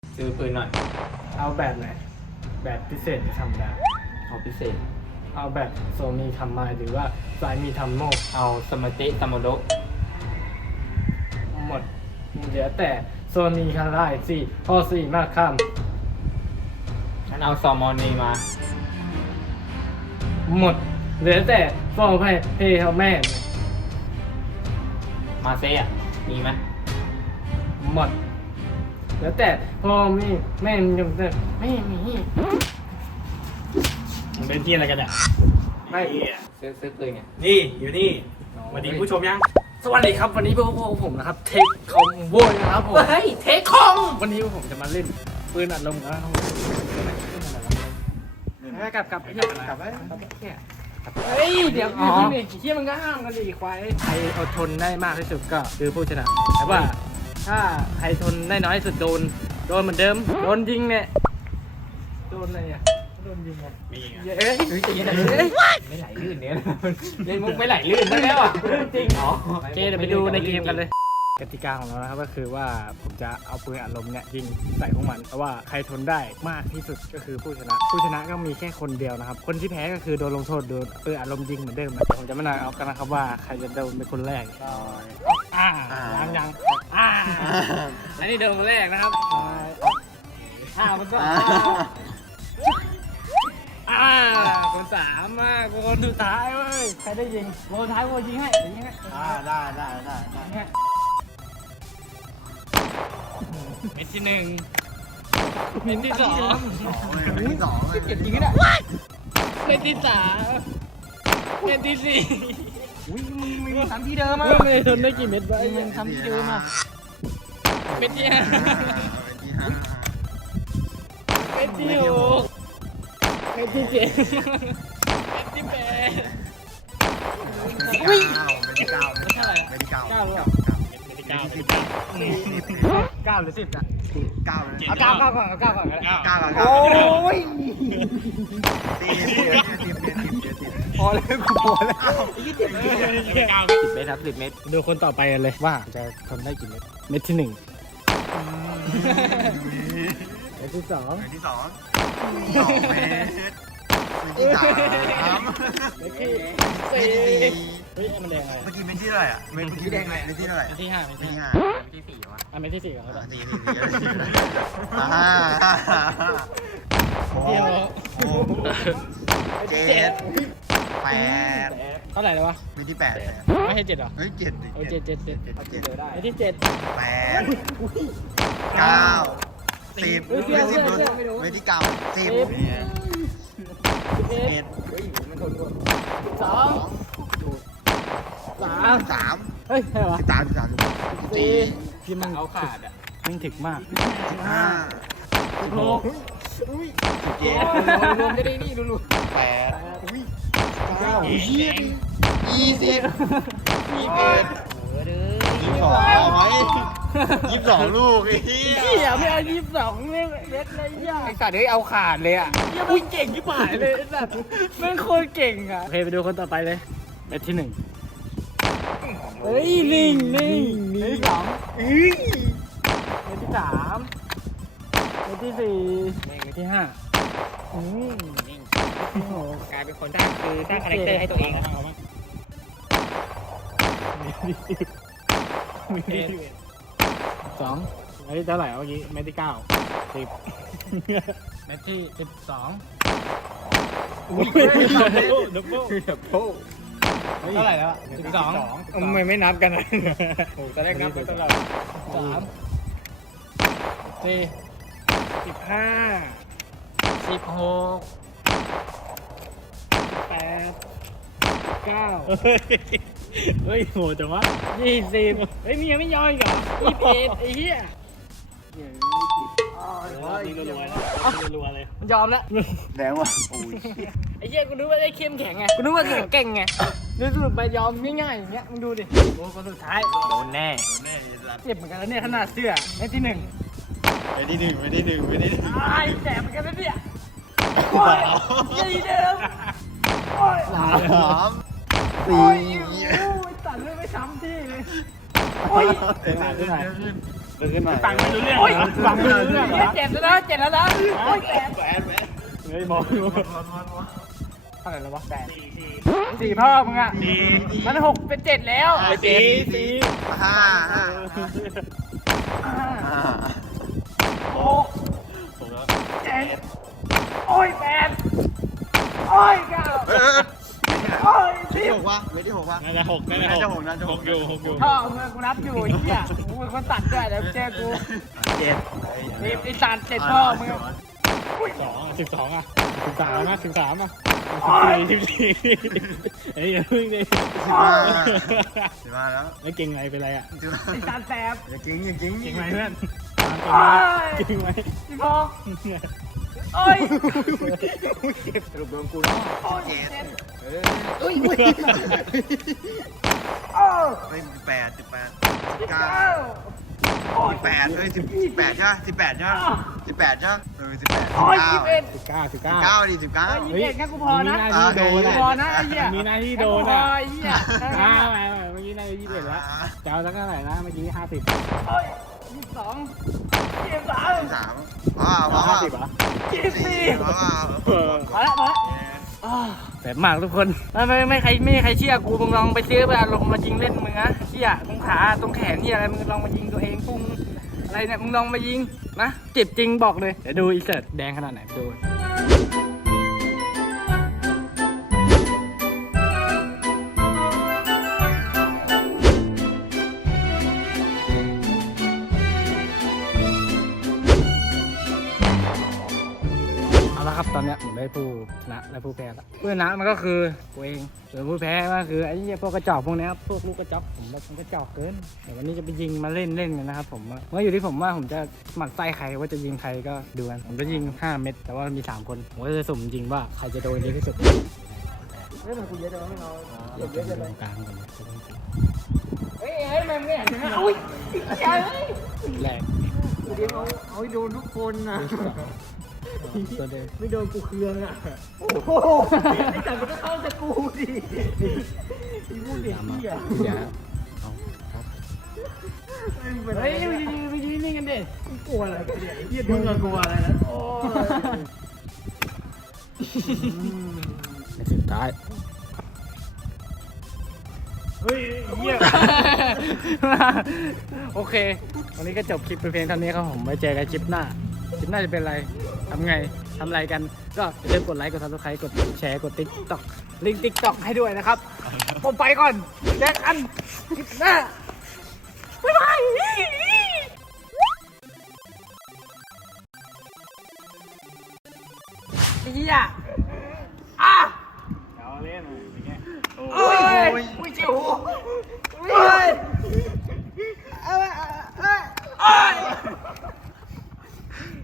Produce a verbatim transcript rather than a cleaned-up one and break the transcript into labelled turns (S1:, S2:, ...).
S1: ซื้อปืนหน่อย
S2: เอาแบบไหนแบบพิเศษหรือธรรมดา
S1: เอาพิเศษ
S2: เอาแบบโซมีทำมาหรือว่าสายมีทำโมก
S1: เอาสมาติสมโด
S2: หมดเหลือแต่โซนีคันไล่สี่ข้อสี่มากข้าม
S1: งั้นเอาซอมอนีมา
S2: หมดเหลือแต่ฟอร์เพย์เพย์เฮลแมน
S1: มาเซ่อะมีไหม
S2: หมดเหลือแต่พอมีแม่ยังแต่ไม่มี
S3: มึงเป็นที่อะไรกันเนี่ย
S2: ไม่
S1: ซื้อซื้อปืนไง
S3: นี่อยู่นี่สวัสดีผู้ชมยัง
S2: สวัสดีครับวันนี้พวกผมนะครับเทคคอมโบยนะครับผม
S1: เฮ้ยเทคคอง
S2: วันนี้ผมจะมาเล่นปืนอัดลมนะครับผมกลับกลับกลับกลับไปเฮ้ยเดี๋ยวอ๋อเนี่ยกี่เที่ยมันก็ห้ามกันดิควายใครอดทนได้มากที่สุดก็คือผู้ชนะแต่ว่าถ้าใครทนได้น้อยที่สุดโดนโดนเหมือนเดิมโดนยิงเนี่ยโดนอะไรอ่ะโดนยิงอ่ะ
S3: มีไง
S2: เอ้ย
S1: เฮ้ยจะยังไงไม่ไหลลื่นเนี่ยเล่นมุกไม่ไหลลื่นได้แล้วอ่ะจริงเหรอ
S2: โอเคเดี๋ยวไปดูในเกมกันเลยกติกาของเรานะครับก็คือว่าผมจะเอาปืนอัดลมเนี่ยยิงใส่พวกมันเพราะว่าใครทนได้มากที่สุดก็คือผู้ชนะ ผู้ชนะก็มีแค่คนเดียวนะครับคนที่แพ้ก็คือโดนลงโทษโดนปืนอัดลมยิงเหมือนเดิมนะผมจะไม่นานเอากันนะครับว่าใครจะโดนเป็นคนแรกอ่ายังยังอ่าอันนี้โดนคนแรกนะครับอ่ามันก็อ่าคนสามมากคนสุดท้ายเว้ยใครได้ยิงคนสุดท้ายคนยิงให้ยิงให้
S3: อ่าได้ได้ได้ได้
S2: เนี่ยเม็ดที่หนึ่งเม็ดที่สอง
S3: เป็นที่สองเลย
S2: เก็บจริงนะเม็ดที่สามเม็ดที่สี่
S3: อุ้ยมึงมึงทำที่เดิมอ่ะ
S2: ไม่ทนได้กี่เม็ดวะยังทำที่เดิมอ่ะเม็ดที่ห้า
S3: เป็นที่ห้า
S2: เม็ดที่หกเม็ดที่เจ็ดเม็ดที่แปด
S3: อุ้ยเป็นที่เก้าเป็นที่
S2: เท่าไหร่
S3: เก้า
S2: เก้าหรือเปล่า
S3: เป็นที่เก้าเป็นที่เก้า
S2: เก้าหรือสิบอ่ะ
S3: เก้าเลย
S2: เอาเก้าเก้าก่อนเอาเก้าก่อนก็ได้
S3: เก้าเก้า
S2: โอ้ย
S3: ตีตีตีตีตีตี
S2: พอแล้วกูพอแล้ว
S3: ยี่สิบเลย
S1: เก้าสิบเมตรครับสิบเมตร
S2: ดูคนต่อไปกันเลยว่าจะทนได้กี่เม็ดเม็ดที่หนึ่งเม็ดที่สอง
S3: เป็นที่สองสองเมตรเป็นที่สาม
S2: เม็ดที่สี่เฮ้ยมันแดงอะไร
S3: เมื่อกี้เป็นที่เท่าไหร่อ่ะเมื่อกี้เป็นเป็นที่เท่าไหร่
S2: เม็ดที่ห้าเม็ด
S3: เป็น
S2: ที่
S3: ที่
S2: ห้า
S3: ห้า
S1: ที่สี่วะ
S2: อ่ะเม็ดที่สี่ก่อนก็ได้
S3: สี่สี่อ่าหกเจ็ดแปด
S2: เท่าไหร่แล้ววะ
S3: เป็นที่แปด
S2: ไม่ใช่เจ็ดหรอ
S3: เฮ้ยเจ็ด
S2: เออเจ็ดเจ็ดเจ็ด
S3: เจ็ดเจ็ด
S2: เม็ดที่เจ็ด
S3: แปดเก้าสิบ
S2: เฮ้ยเชื่อ
S3: สิบ
S2: เชื่อเชื่อ
S3: เป็นที่เก้าสิบ
S2: สิบ สิบเอ็
S3: เอ็
S2: ด
S3: ด
S2: สองสาม
S3: สาม
S2: เฮ้ยใช่ปะ
S3: สิบสามสิบสามสิบ
S2: สี่
S3: สี่
S2: ที่มัน
S1: เอาขาดอ่ะ
S2: มันถึกมาก
S3: สิบห้า
S2: สิบหก
S3: สิบเจ็ด
S1: รวมจะได้นี่รวม
S3: แปดเก้ายี่สิบยี่สิบยี่สิบเอ็ดยี่สิบสองไหมยี่สิบสองลูกไอ้เหี้ย
S2: เหี้ยไม่เอายี่สิบสองเม็ดเม็ดเลยย่า
S1: ไอ้สัตว์เฮ้ยเอาขาดเลยอ่ะ
S2: เหี้ยมึงเก่งที่ป่ายเลยไอ้สัตว์แม่งโคตรเก่งอ่ะโอเคไปดูคนต่อไปเลยเม็ดที่หนึ่งเฮ้ยนิ่งนิ่งเม็ดที่สองเฮ้ยเม็ดที่สามเม็ดที่สี่เม็ดที่ห้าอืม
S1: นิ่ง
S2: โอ้โห
S1: กลายเป็นคนสร้างคือสร้างคาแรคเตอร์ให้ตัวเองนะ
S2: เอามาเม็ดที่สองเม็ดที่เท่าไหร่เมื่อกี้เม็ดที่เก้าสิบเม็ดที่สิบสอง
S3: อุ้ย
S2: ดับเบิ้ล
S1: ดับเบิ้ล
S2: เท่าไหร่แล้วสิบสองทำไมไม่นับกันอ่ะ
S1: โอ้ตอนแรกนับไปตลอด
S2: สามสี่สิบห้าสิบหกแปดเก้าเฮ้ยโหจังวะยี่สิบเฮ้ยมียังไม่ย่อยเหรอยี่สิบเอ็ดไอ้เหี้ย
S3: นี่ก็รวย
S2: รัวเลยมันยอมแล้ว
S3: แล้วอ่ะโอ้ย
S2: ไอ้เหี้ยกูนึกว่าได้เข้มแข็งไงกูนึกว่าแข็งเก่งไงดูสุดไปยอมง่ายๆอย่างเงี้ยมึงดูดิโอ้คนสุดท้าย
S1: โดนแน่
S3: แน่ยัน
S2: เจ็บเหมือนกันแล้วเนี่ยขนาดเสื้อเม็ดที่หนึ่ง
S3: ไม่ได้หนึ่งไม่ได้หนึ่งไม่ได้หนึ่ง
S2: ไอ้แสบเหมือนกันนะเนี่ยโอ้ยยี่เดิมโอ้ย
S3: สามสี่
S2: โอ้ยโอ้ยตัดเลยไม่ซ้ำที่เลยโอ้ย
S3: เต็มเต็มเต็ม
S2: เ
S3: เดินขึ้นมา
S2: ฟังไม่รู้เรื่องฟังไม่รู้เรื่องเจ็ดแล้วนะเจ็ดแล้วนะโอ้ยแปด
S3: แปดแปด
S2: เฮ้ยมองดูเท่าไหร่แล้ววะแปดสี่พ่อมึงอ่ะมันหกเป็นเจ็ดแล้วสี่สี่
S3: ห้าห้า
S2: หกเจ็ดโอ้ยแปดโอ้ยเก้า
S3: เออ
S2: โอ้ย
S3: ไม่
S2: สิ
S3: ได้
S2: บ
S3: หกวะไม่ได้หกวะ
S2: น่าจะหก
S3: น่าจะหกน่าจะหกอยู่หกอยู่
S2: พ่อมึงกูนับอยู่ไอ้เหี้ยมึงเป็นคนตัดด้วยเดี๋ยวเจอกู
S3: เจ็ด
S2: ไอ้ไอ้ตัดเจ็ดพ่อมึงสองสิบสองอ่ะสิบสามนะสิบสามอ่ะสิบสี่สิบสี่เฮ้ยอย่าเพิ่งดิ
S3: สิบห้าสิบห้าแล้ว
S2: แล้วเก่งไรเป็นไรอ่ะ
S3: สิบห้า
S2: ไอ้ตัดแสบ
S3: อย่าเก่งอย่าเก่ง
S2: เก่งไรเพื่อนเก่งไหมสิบหกโอ้ยสรุปโดนกูแล้ว
S3: เจ็ดเออ
S2: เอ้ย
S3: เฮ้ยแปดสิบแปดสิบเก้าสิบแปดเฮ้ยสิบสิบแปดใช่ไหมสิบแปดใช่ไหมสิบแปดใช่ไหมเออสิบแปดสิบ
S2: โอ้ย
S3: เก้า
S2: ยี่สิบเอ็ด
S3: สิบเก้าสิบเก้าดิสิบเก้า
S2: ยี่สิบเอ็ดแค่กูพอนะ
S3: มีหน้าที่โดนอะ
S2: พอนะไอ้เหี้ย
S4: มีหน้าที่โดน
S2: พอ
S4: อ่ะ
S2: ไอ้เหี้ย
S4: อ่าไม่ไม่เมื่อกี้น่าจะยี่สิบเอ็ดแล้วจะเอาสักเท่าไหร่นะเมื่อกี้ห้าสิบ
S2: โอ้ยยี่สิบสองยี่สิบสาม
S3: สามอ๋อพอ
S4: ห้าสิบเหรอ
S2: ยี่สิบสี่
S3: พอ
S4: เออ
S2: พอแล้วพอแล้วแบบมากทุกคนไม่ไม่ไม่ใครไม่ใครเชื่อกูมึงลองไปซื้อไปเอาลงมายิงเล่นมึงนะเชื่อตรงขาตรงแขนนี่อะไรมึงลองมายิงตัวเองปุ้งอะไรเนี่ยมึงลองมายิงนะเจ็บจริงบอกเลยเดี๋ยวดูอีเสิร์ตแดงขนาดไหนไปดูเอาละครับตอนเนี้ยผมได้ผู้ชนะและผู้แพ้แล้วผู้ชนะมันก็คือตัวเองส่วนผู้แพ้ก็คือไอ้เหี้ยพวกกระจอกพวกเนี้ยครับพวกลูกกระจอกผมว่าผมกระจอกเกินเดี๋ยววันนี้จะไปยิงมาเล่นเล่นกันนะครับผมว่าว่าอยู่ที่ผมว่าผมจะหมั่นไส้ใครว่าจะยิงใครก็ดูกันผมจะยิงห้าเม็ดแต่ว่ามีสามคนผมก็จะสุ่มยิงว่าใครจะโดนเยอะที่สุดเฮ้ยมันกูเยอะจังไม่เอาเยอะเยอะเลยกลางกันเฮ้ยเฮ้ยมันไม่เห็นนะอุ้ยใช่แรงเดี๋ยวเอาเอาโดนทุกคนนะตัวเดิมไม่โดนกูเครืองอ่ะโอ้โหไอ้จับมันก็เข้าจะกูดิไอ้พูดเด็กพี่อ่ะอย่าเอาครับเฮ้ยไปยืนไปยืนนี่กันดิกูกลัวอะไรกันเนี่ยไอ้เหี้ยมึงก็กลัวอะไรนะโอ้สุดท้ายเฮ้ยเหี้ยโอเควันนี้ก็จบคลิปไปเพียงเท่านี้ครับผมไว้เจอกันคลิปหน้าคลิปหน้าจะเป็นอะไรทำไงทำอะไรกันก็อย่าลืมกดไลค์กดซับสไครต์กดแชร์กดติ๊กต็อกลิงก์ติ๊กต็อกให้ด้วยนะครับผมไปก่อนเจอกันคลิปหน้าบ๊ายบายเฮียอ่ะ
S4: เอาเล่นอะไรอย่างเงี้ย
S2: โอ้ย